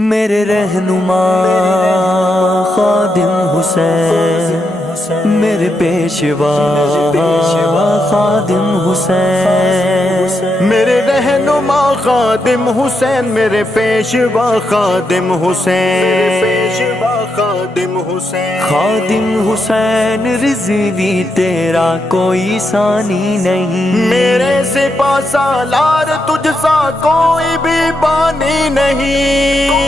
میرے رہنما خادم حسین، میرے پیشوا خادم حسین، میرے رہنما خادم حسین، میرے پیشوا خادم حسین، پیشوا خادم حسین، خادم حسین رضوی تیرا کوئی ثانی نہیں، میرے سپاہ سالار تجھ سا کوئی بھی بانی نہیں،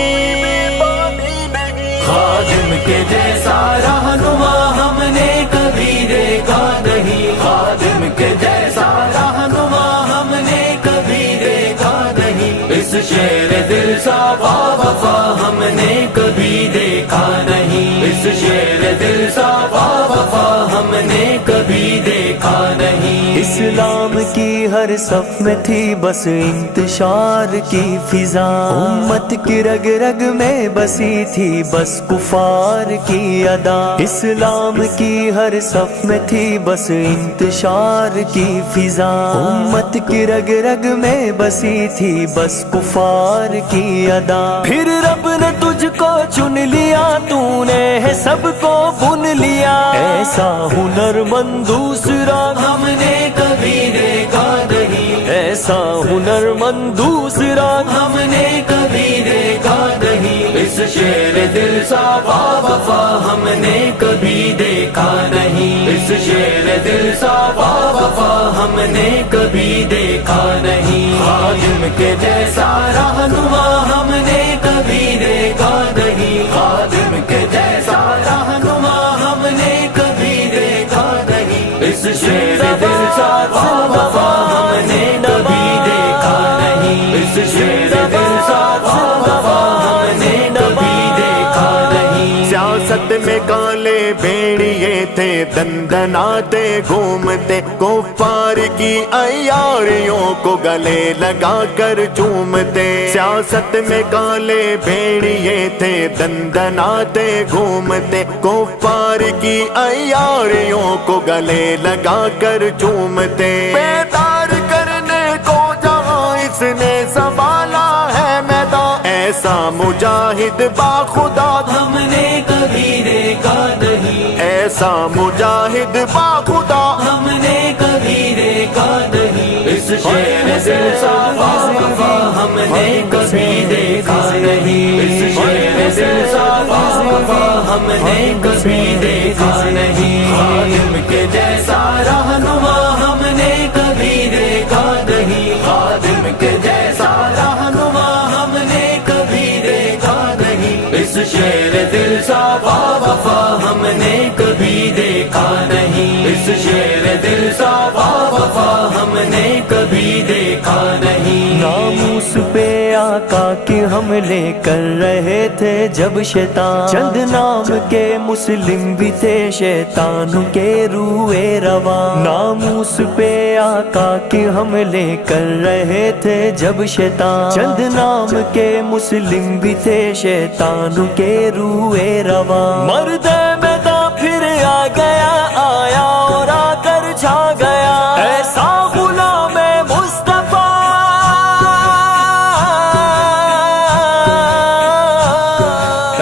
خادم کے جیسا رہنما ہم نے کبھی دیکھا نہیں، خادم کے جیسا رہنما ہم نے کبھی دیکھا نہیں، اس شیر دل سا باوفا ہم نے کبھی دیکھا نہیں، اس شیر دل سا باوفا ہم نے کبھی دیکھا نہیں۔ اسلام کی ہر صف میں تھی بس انتشار کی فضا، امت کی رگ رگ میں بسی تھی بس کفار کی ادا، اسلام کی ہر صف میں تھی بس انتشار کی فضا، امت کی رگ رگ میں بسی تھی بس کفار کی ادا، پھر رب نے تجھ کو چن لیا، تو نے ہے سب کو بن لیا، ایسا ہنرمند دوسرا ہم نے کبھی دیکھا نہیں، ایسا ہنرمند دوسرا ہم نے کبھی دیکھا نہیں، اس شیر دل سا باوفا ہم نے کبھی دیکھا نہیں، اس شیر دل سا باوفا ہم نے کبھی دیکھا نہیں، خادم کے جیسا رہنما ہم نے کبھی دیکھا نہیں، خادم کے جیسا رہنما ہم نے کبھی دیکھا نہیں، اس شیر دل سا باوفا ہم نے کبھی دیکھا نہیں، اس شیر دل سا باوفا ہم نے کبھی دیکھا نہیں۔ سیاست میں کالے بھیڑیے تھے دندناتے گھومتے، کفار کی عیاریوں کو گلے لگا کر چومتے، سیاست میں کالے بھیڑیے تھے دندناتے گھومتے، کفار کی عیاریوں کو گلے لگا کر چومتے، بیدار کرنے کو جہاں اس نے سنبھالا ہے میدان، ایسا مجاہد باخدا ہم نے کبھی دیکھا نہیں، ایسا مجاہد باخدا ہم نے کبھی دیکھا نہیں، اس شیر دل سا باوفا ہم نے کبھی دیکھا نہیں، اس شیر دل سا باوفا ہم نے کبھی دیکھا نہیں، خادم کے جیسا رہنما ہم نے کبھی دیکھا نہیں، خادم کے جیسا رہنما ہم نے کبھی دیکھا نہیں، اس شیر دل سا باوفا ہم نے کبھی دیکھا نہیں، اس شیر دل سا باوفا ہم نے کبھی دیکھا نہیں۔ ناموس پہ آقا کے حملے کر رہے تھے جب شیطان، چند نام کے مسلم بھی تھے شیطان کے روئے رواں، ناموس پہ آقا کے حملے کر رہے تھے جب شیطان، چند نام کے مسلم بھی تھے شیطان کے روئے رواں، مرد میدان پھر آ گیا، آیا اور آ کر چھا گیا، ایسا غلام مصطفیٰ،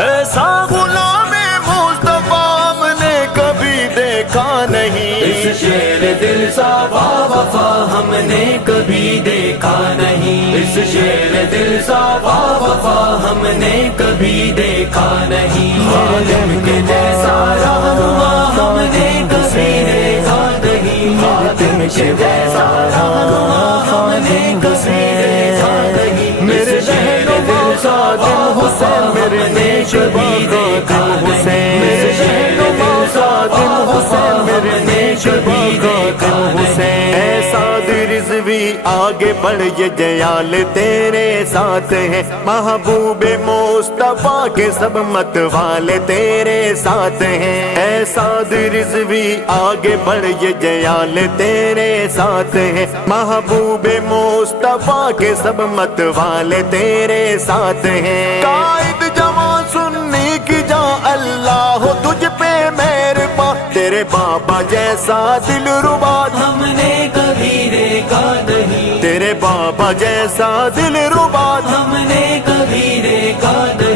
ایسا غلام مصطفیٰ ہم نے کبھی دیکھا نہیں، اس شیر دل سا باوفا ہم نے کبھی دیکھا نہیں، اس شیر دل سا باوفا ہم نے کبھی دیکھا نہیں، خادم کے جیسا رہنما ہم نے کبھی دیکھا نہیں، خادم کے جیسا رہنما ہم نے کبھی دیکھا نہیں، میرے رہنما خادم حسین، میرے پیشوا خادم حسین، میرے رہنما خادم حسین، میرے پیشوا خادم حسین، ایسا رضوی آگے بڑھ یہ جیال تیرے ساتھ ہیں، محبوب مصطفیٰ کے سب مت والے تیرے ساتھ ہیں، ایسا رضوی آگے بڑھ یہ جیال تیرے ساتھ ہیں، محبوب مصطفیٰ کے سب مت والے تیرے ساتھ ہیں، قائد جوان سنی کی جان اللہ ہو تجھ پہ مہربان، تیرے بابا جیسا دل ربا ہم نے کبھی دیکھا نہیں، تیرے بابا جیسا دل ربا ہم نے کبھی دیکھا نہیں۔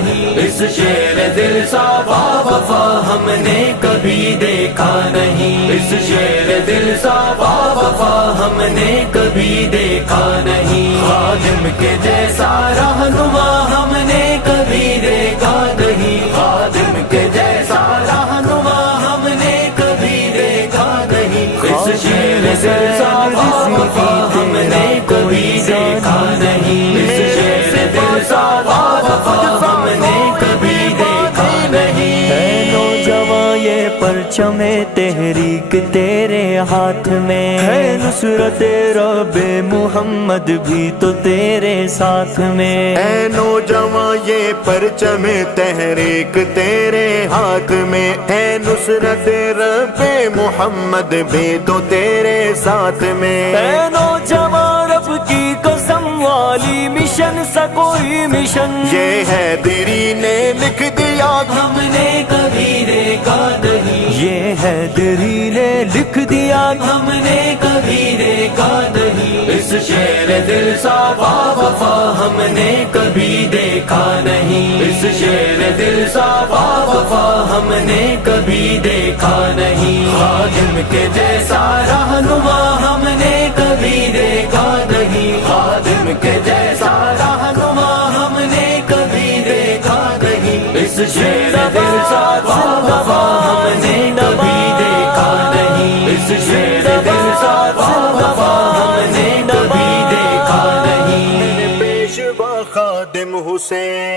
دل سا وفا ہم نے کبھی دیکھا نہیں، اس شیر دل سا وفا ہم نے کبھی دیکھا نہیں، خادم کے جیسا رہنما ہم نے کبھی دیکھا نہیں، خادم کے جیسا رہنما ہم نے کبھی دیکھا نہیں، اس شیر دل سا وفا ہم نے کبھی دیکھا نہیں، اس شیر دل سا وفا ہم نے کبھی دیکھا نہیں۔ اے نوجوان یہ پرچم تحریک تیرے ہاتھ میں ہے، نصرت رب محمد بھی تو تیرے ساتھ میں، اے نوجوان یہ پرچم تحریک تیرے ہاتھ میں ہے، نصرت رب محمد بھی تو تیرے ساتھ میں، اے نوجوان رب کی قسم والی مشن سا کوئی مشن یہ ہے دری نے لکھ دیا ہم نے کبھی دیکھا نہیں، یہ ہے دری نے لکھ دیا ہم نے کبھی دیکھا نہیں، اس شیر دل سا وفا ہم نے کبھی دیکھا نہیں، اس شیر دل سا وفا ہم نے کبھی دیکھا نہیں، خادم کے جیسا رہنما ہم نے کبھی دیکھا نہیں، خادم کے جیسا رہنما ہم نے کبھی دیکھا نہیں، اس شیر دل سا وفا ہم نے کبھی دیکھا نہیں، اس شیر دل سا وفا ہم نے کبھی دیکھا نہیں۔ پیشوا خادم حسین